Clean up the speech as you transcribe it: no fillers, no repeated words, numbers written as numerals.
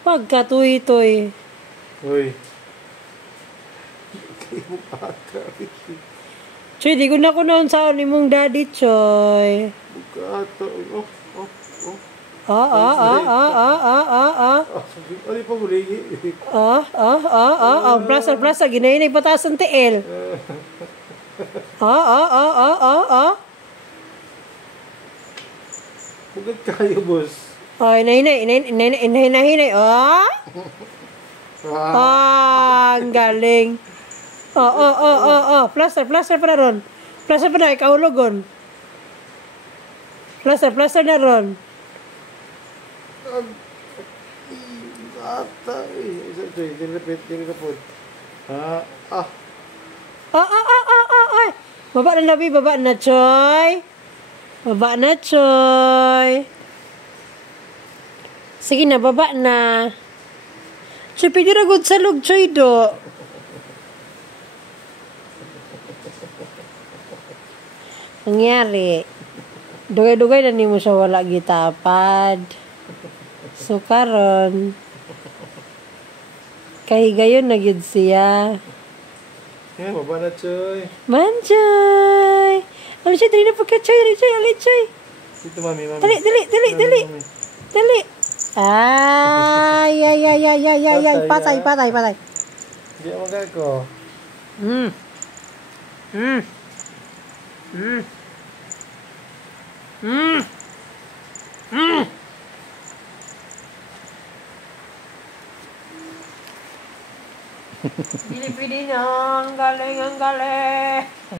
Pagkatuy-tuy. Uy. Kayo mo bata. Choy, di ko na kunaon sa ni mong daddy, Choy. Bukata. Oh. Ano pa muli? Plasa, ginayin pataas ang tiil. Bukad kayo, boss. Inahinay. Ang galing. Plaster pa na ron. Plaster pa na, ikaw logon. Plaster na ron. Bata. Hindi ka po. Baba na, Nabi. Baba na, Choy. Sige na, baba na. Choy, pwede na good sa log, Choy, do. Nangyari. Dugay-dugay na ni mo siya wala gitapad. So, karon kahigayon na gyud siya. Baba na, Choy. Manchoy! Ali, Choy, dali na pagka, Choy. Ali, Choy. Dito, mami. Dali. Ay. Patay. Hindi ako magagawa. Pili-pili na. Ang galing.